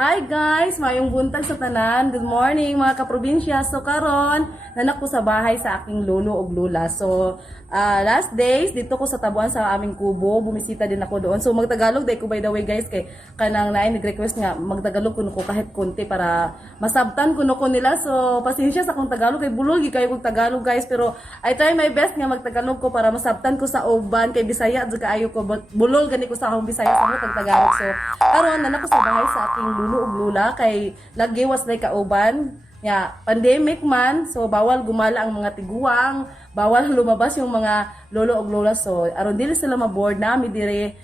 Hi guys! Mayong buntag sa tanan. Good morning mga kaprobinsya. So karon nanak ko sa bahay sa aking lolo ug lula. So last days dito ko sa tabuan sa aming kubo. Bumisita din ako doon. So magtagalog day ko by the way guys kay kanang naay nag-request nga magtagalog kuno ko kahit konti para masabtan kuno ko nila. So pasensya sa akong Tagalog kay bulol gi kayo kog Tagalog guys, pero I try my best nga magtagalog ko para masabtan ko sa uban kay Bisaya jud kaayo ko, but bulol gani ko sa akong Bisaya sa akong Tagalog. So karon nanak ko sa bahay sa aking lolo ug lula kay laggiwas day kauban ya pandemic man, so bawal gumala ang mga tiguang, bawal lumabas yung mga lolo ug lola. So aron dili sila maboard nami dire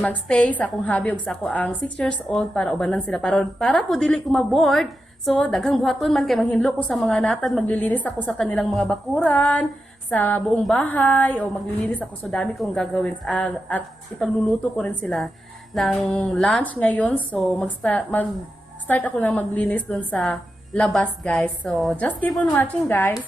magstay sa akong hobby ug sa ako ang 6 years old para ubanan sila para po dili ko maboard. So daghang buhaton man kay manghinlo ko sa mga natad, maglilinis ako sa kanilang mga bakuran sa buong bahay o maglilinis ako, so dami kong gagawin at ipagluluto ko rin sila ng lunch ngayon. So mag-start ako na maglinis dun sa labas guys. So just keep on watching guys.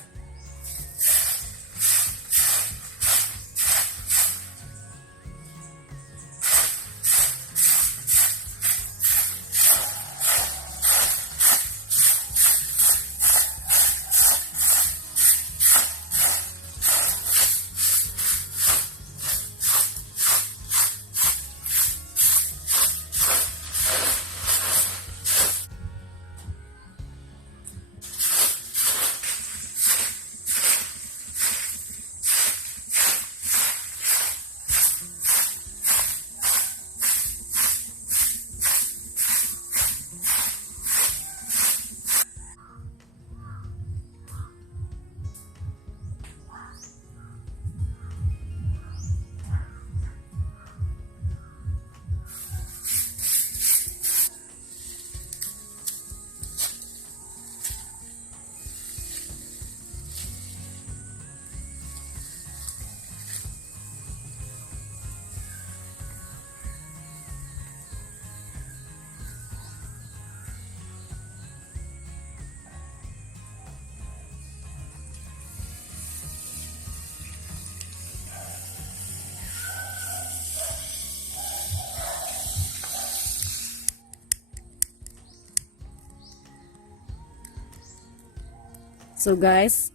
So guys,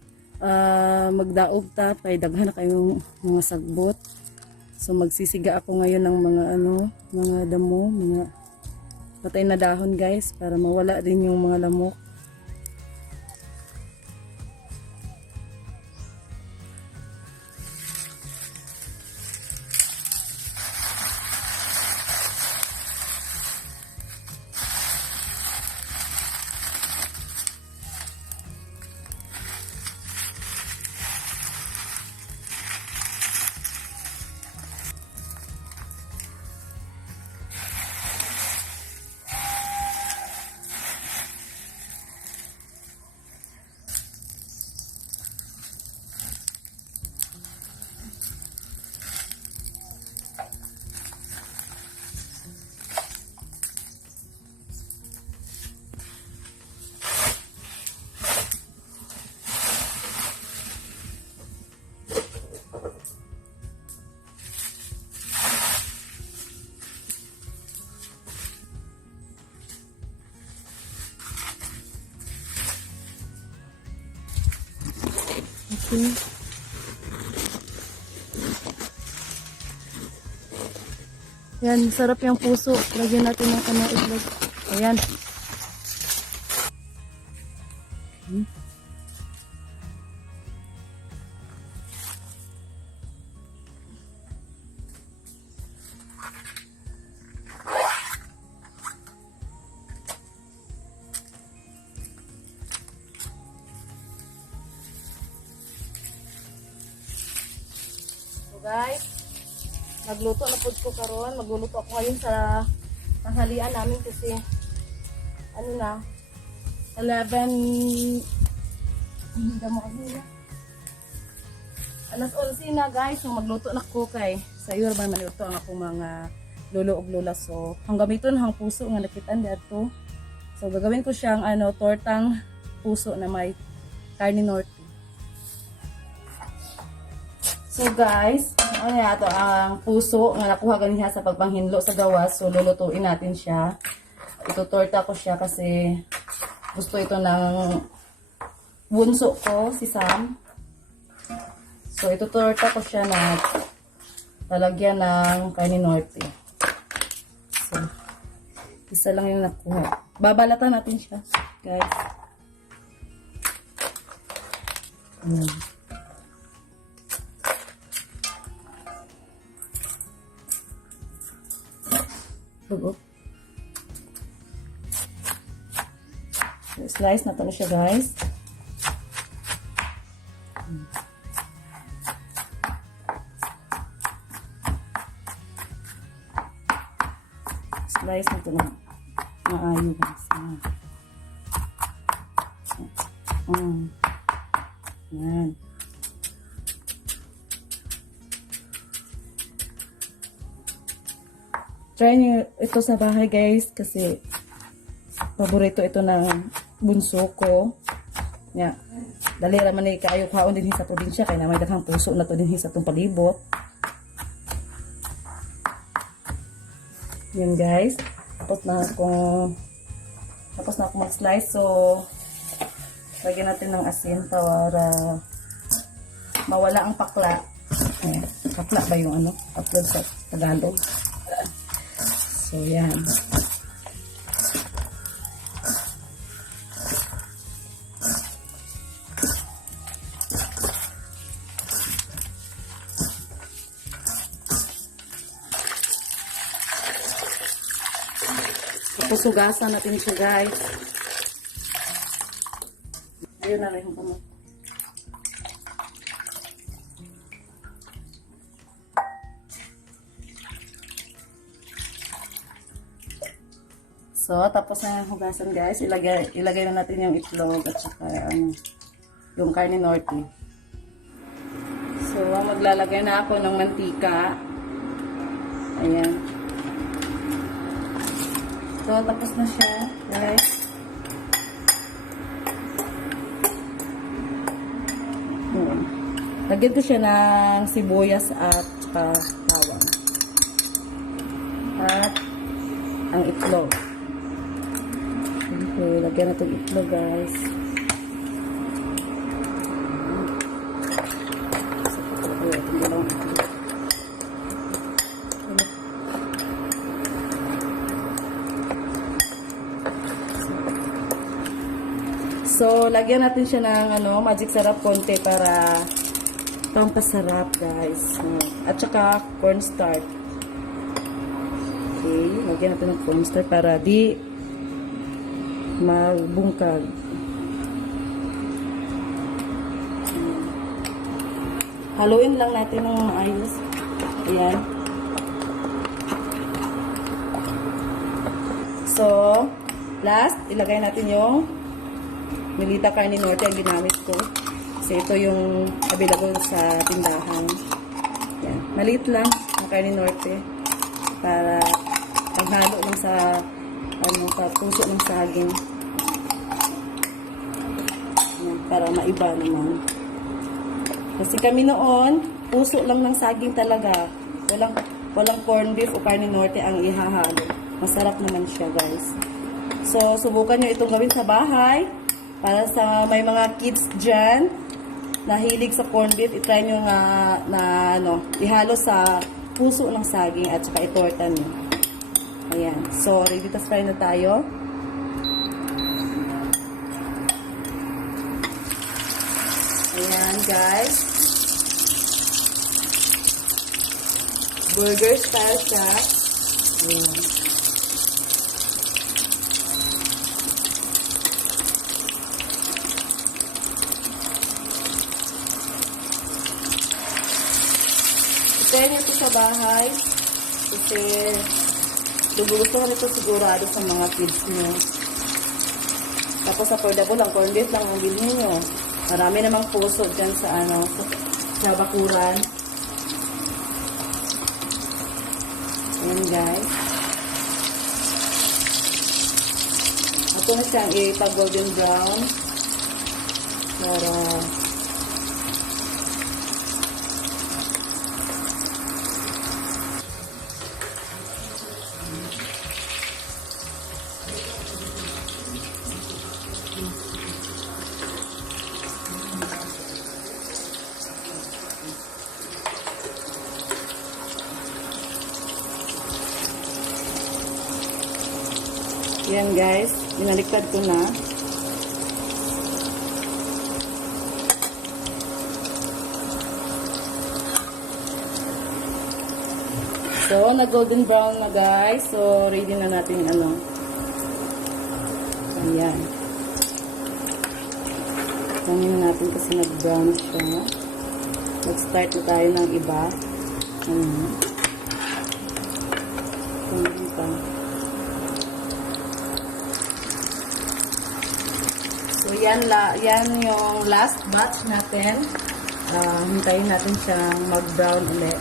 magdaog ta kay daghan na kayong mga sagbot. So magsisiga ako ngayon ng mga damo, mga patay na dahon guys para mawala din yung mga lamok. Okay. Yan, sarap yung puso. Lagyan natin ng itlog. Ayan. Guys, nagluto na po ko karon. Magluluto ako ngayon sa tanghalian namin kasi ano na 11 alas 11 na guys. So magluto na ko kay sayo man maluto ang akong mga lolo ug lola. So ang gamiton hang puso nga nakitaan dito. So gagawin ko siyang tortang puso na may karne norte. So guys, ano yato ang puso nga nakuha ganiha sa pagpanghinlo sa gawas. So lulutuin natin siya. itutorta ko siya kasi gusto ito ng bunso ko, si Sam. So, itutorta ko siya na lalagyan ng karne norte. So, isa lang yung nakuha. Babalatan natin siya, guys. Dugo. Slice na siya, guys. Slice na ito na maayo, guys. Yan. Try niyo ito sa bahay, guys, kasi paborito ito ng bunso ko. Yeah. Dali raman ni kaayo kaon din sa probinsya kay na may daghang puso na to din sa tong palibot. Yan, guys. Tapos na ako mag-slice. So, lagyan natin ng asin para mawala ang pakla. Ayan. Pakla ba yung ano? Upload sa Tagalog. So, yan. Tapos hugasan natin siya, guys. Ayun na rin yung kamay. So, tapos na yung hugasan, guys. Ilagay na natin yung itlog at saka yung karne norte. So, maglalagay na ako ng mantika. Ayan. So, tapos na siya, guys. Lagyan ko siya ng sibuyas at bawang. At ang itlog. Okay, lagyan na itong itlog, guys. So, lagyan natin siya ng magic sarap konti para pampasarap, guys. At saka cornstarch. Okay, lagyan natin ng cornstarch para di magbungkag. Haluin lang natin ng maayos. Ayan. So, last, ilagay natin yung Melita Carne Norte ang ginamit ko. Kasi ito yung available sa tindahan. Yan. Maliit lang ang Carne Norte. Para paghalo lang sa puso ng saging. Yan. Para maiba naman. Kasi kami noon, puso lang ng saging talaga. Walang corned beef o Carne Norte ang ihahalo. Masarap naman siya, guys. So, subukan nyo itong gawin sa bahay. Para sa may mga kids dyan, nahilig sa corned beef, itry nyo na ihalo sa puso ng saging at saka itorta nyo. Ayan. So, ready to fry na tayo. Ayan, guys. Burger style siya. Ayan. Try nyo ito sa bahay kasi gugustuhan ito sigurado sa mga kids nyo. Tapos affordable lang, corned beef lang ang bilhin nyo. Marami namang puso dyan sa bakuran. Ayan, guys. Ito na siyang ipag-golden brown para Yan guys, binaliktad ko na. So, na-golden brown na guys. So, ready na natin ano. Ayan. Tangin na natin kasi nag-brown siya. Mag-start na tayo ng iba. Tangin pa. So, yan yung last batch natin. Hintayin natin siyang mag-brown ulit.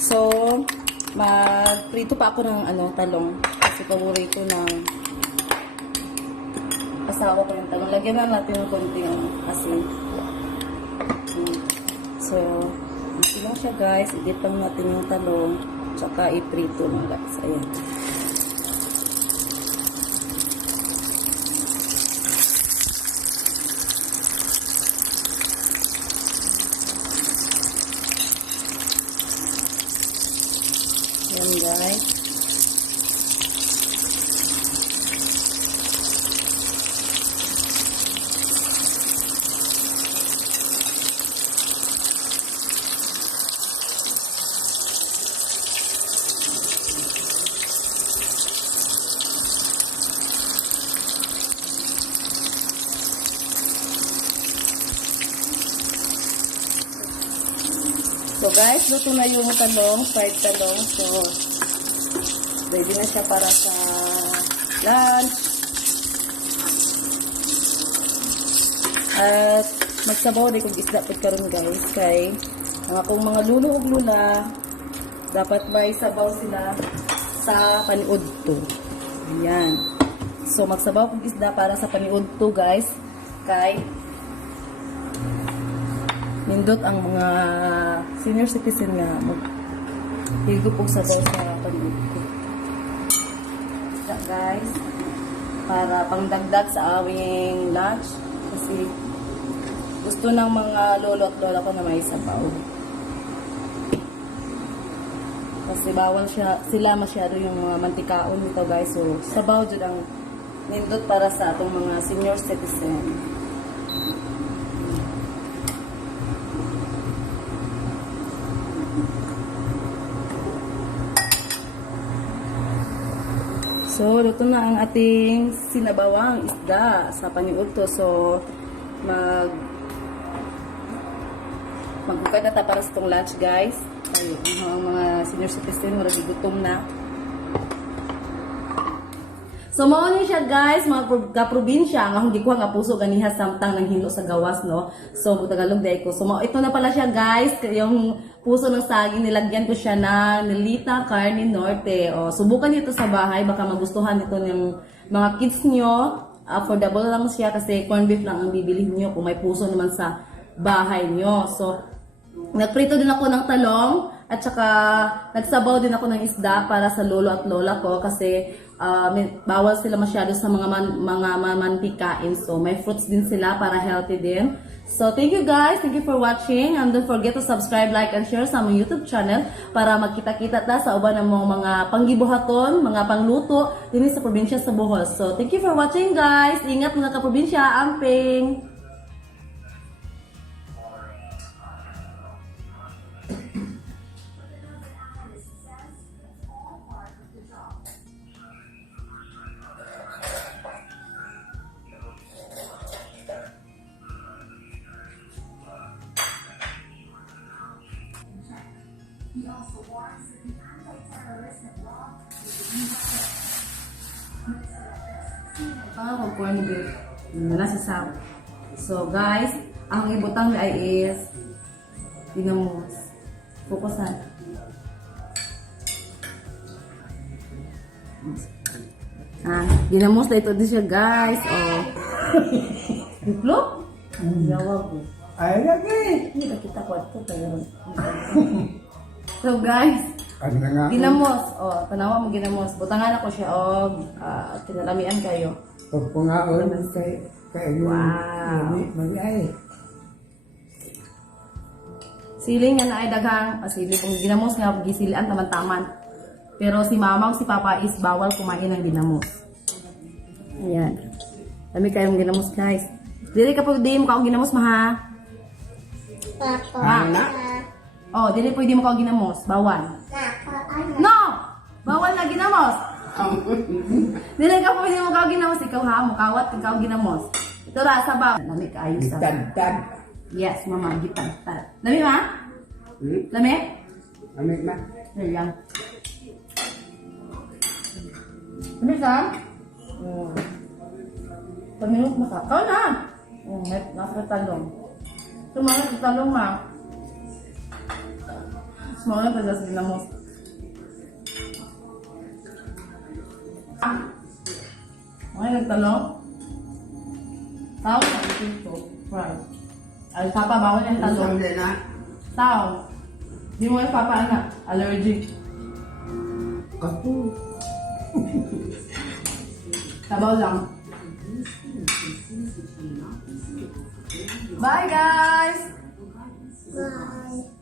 So, mag-prito pa ako ng talong. Kasi paborito ng asawa ko yung talong. Lagyan na natin ng konting asin. So, ito lang siya guys. I-dip lang natin yung talong. Tsaka i-prito lang guys. Ayan. Ayan guys. So guys, luto na yung talong, fried talong. So, ready na siya para sa lunch. At magsabaw din kung isda po karon guys. Kay ang akong mga lulo ug lula, dapat may sabaw sila sa paniudto. Ayan. So, magsabaw kung isda para sa paniudto guys. Kay nindot ang mga senior citizen nga mag-higop og sabaw sa paniudto. Guys, para pangdagdag sa aming lunch kasi gusto ng mga lolo at lola ko na may sabaw kasi bawal sila masyado yung mga mantikaon nito guys. So sabaw dyan ang nindot para sa atong mga senior citizen. So, luto na ang ating sinabawang isda sa paniudto. So, magbukad na ta para sa itong lunch, guys. Ayun, ang mga senior citizen, marami gutom na. So, mao ni siya guys, mga kaprobinsya, nga hindi ko nga puso ganiha samtang nang hilo sa gawas, no? So, Tagalog day ko. So, ito na pala siya guys, yung puso ng saging, nilagyan ko siya na nilita, carne, norte. O, subukan nito sa bahay, baka magustuhan nito ng mga kids nyo. Affordable lang siya kasi corned beef lang ang bibilihin nyo kung may puso naman sa bahay nyo. So, nagprito din ako ng talong at saka nagsabaw din ako ng isda para sa lolo at lola ko kasi bawal sila masyado sa mga mantikain. So, may fruits din sila para healthy din. So, thank you guys. Thank you for watching. And don't forget to subscribe, like, and share sa among YouTube channel para magkita-kita ta sa uban ng mga panggibuhaton, mga pangluto din sa probinsya sa Bohol. So, thank you for watching guys. Ingat mga kaprobinsya. Amping! He also warns that the anti-terrorism law Kung corned beef, nasa saw. So guys, ang ibutang na is dinamos. Fokusan. Dinamos na ito din siya guys. Oh. Diplom? Jawab ko. Ay, lagi! Hindi na kita kwarto pero. So guys, Ano na nga? ginamos. Oh, tanawa mo ginamos. Butangan ako siya og tinalamian kayo. Pagpangaon kay Wow. Mag-ay. Siling nga na ay daghang pasili kung ginamos nga gisilian taman-taman. Pero si mama o si papa is bawal kumain ng ginamos. Ayan. Dami kayong ginamos guys. Dili kapag di mo ka ginamos maha. Ano na? Oh, dili pwede mo ka ginamos. Bawal. No! Bawal na ginamos. Dili ka pwede mo ka ginamos. Ikaw ha, mukawat ikaw ginamos. Ito ra sa ba? Dami kayo sa. Tad-tad. Yes, mama, gitag-tag. Lami ma? Lami? Amit ma. Ayan. Lami ka? Oo. Pag-minute na ka. Kau na! Nasa talong. Tumama sa talong ma. Small na tagas ginamos. Okay, nagtalong? Tao sa ito. Right. Ay, papa, bawal yung talong. Sandali na. Tao. Di mo yung papa, anak. Allergic. Ako. Sabaw lang. Bye, guys! Bye.